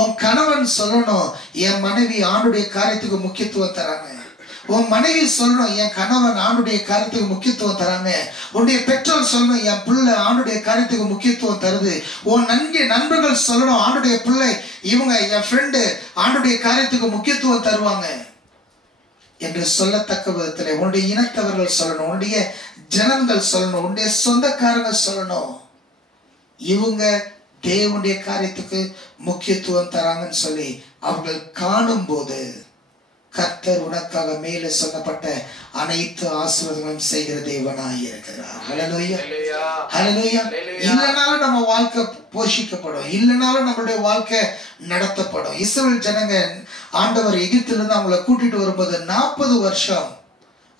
உன் கணவன் சொல்லணும், என் மனைவி ஆண்டுடைய காரியத்துக்கு முக்கியத்துவம் தராங்க. உன் மனைவி சொல்லணும், என் கணவன் ஆண்டுடைய காரியத்துக்கு முக்கியத்துவம் தராங்க. உன்னுடைய பெற்றோர் சொல்லணும், என் பிள்ளை ஆண்டுடைய காரியத்துக்கு முக்கியத்துவம் தருது. உன் நண்பர்கள் சொல்லணும், ஆண்டுடைய பிள்ளை இவங்க என் ஃப்ரெண்டு ஆண்டுடைய காரியத்துக்கு முக்கியத்துவம் தருவாங்க என்று சொல்லத்தக்க விதத்தில் உன்னுடைய இனத்தவர்கள் சொல்லணும், உன்னுடைய ஜனங்கள் சொல்லணும், உன்னுடைய சொந்தக்காரங்க சொல்லணும், இவங்க தேவனுடைய காரியத்துக்கு முக்கியத்துவம் தராங்கன்னு சொல்லி அவர்கள் காணும் போது கர்த்தர் உனக்காக மேலே சொல்லப்பட்ட அனைத்து ஆசீர்வாதங்களும் செய்கிற தேவனாய் இருக்கிறார். ஹல்லேலூயா, ஹல்லேலூயா. இல்லைனாலும் நம்ம வாழ்க்கை போஷிக்கப்படும், இல்லைனாலும் நம்மளுடைய வாழ்க்கை நடத்தப்படும். இஸ்ரவேல் ஜனங்க ஆண்டவர் எகிப்திலிருந்து அவங்கள கூட்டிட்டு வரும்போது 40 வருஷம்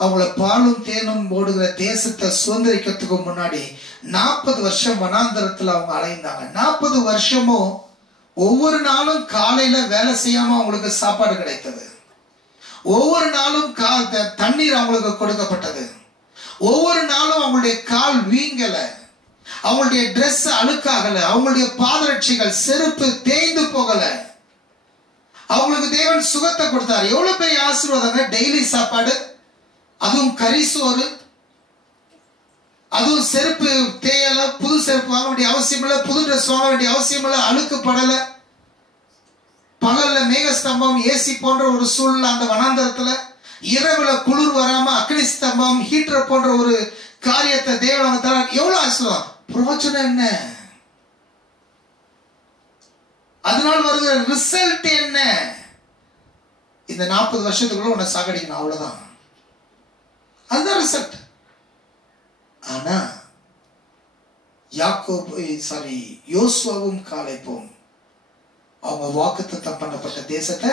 அவங்கள பாலும் தேனும் ஓடுகிற தேசத்தை சுதந்திரிக்கிறதுக்கு முன்னாடி 40 வருஷம் வனாந்தரத்துல அவங்க அலைந்தாங்க. 40 வருஷமும் ஒவ்வொரு நாளும் காலையில வேலை செய்யாம அவங்களுக்கு சாப்பாடு கிடைத்தது. ஒவ்வொரு நாளும் தண்ணீர் அவங்களுக்கு கொடுக்கப்பட்டது. ஒவ்வொரு நாளும் அவங்களுடைய கால் வீங்கல, அவங்களுடைய டிரெஸ் அழுக்காகல, அவங்களுடைய பாதரட்சிகள் செருப்பு தேய்ந்து போகல. அவங்களுக்கு தேவன் சுகத்தை கொடுத்தார். எவ்வளவு பெரிய ஆசீர்வாதங்க! டெய்லி சாப்பாடு, அதுவும் கரிசோறு, அதுவும் செருப்பு தேயல, புது செருப்பு வாங்க வேண்டிய அவசியம் இல்லை, புது ட்ரெஸ் வாங்க வேண்டிய அவசியம் இல்லை, அழுக்கு படல. பகல்ல மேகஸ்தம்பம், ஏசி போன்ற ஒரு சூழ்நிலை அந்த வனாந்தரத்துல. இரவுல குளிர் வராம அக்னி ஸ்தம்பம், ஹீட்டர் போன்ற ஒரு காரியத்தை தேவன் தர. எவ்வளவு ஆசீர்வாதம்! பிரயோஜனம் என்ன? அதனால வருகிற ரிசல்ட் என்ன? இந்த 40 வருஷத்துக்குள்ள உன்னை சாகடிக்கணும், அவ்வளவுதான். அதுதான் ரிசல்ட். ஆனா யோசுவாவும் காலேபும் அவங்க வாக்குத்தத்தம் பண்ணப்பட்ட தேசத்தை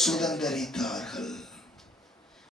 சுதந்தரித்தார்கள்.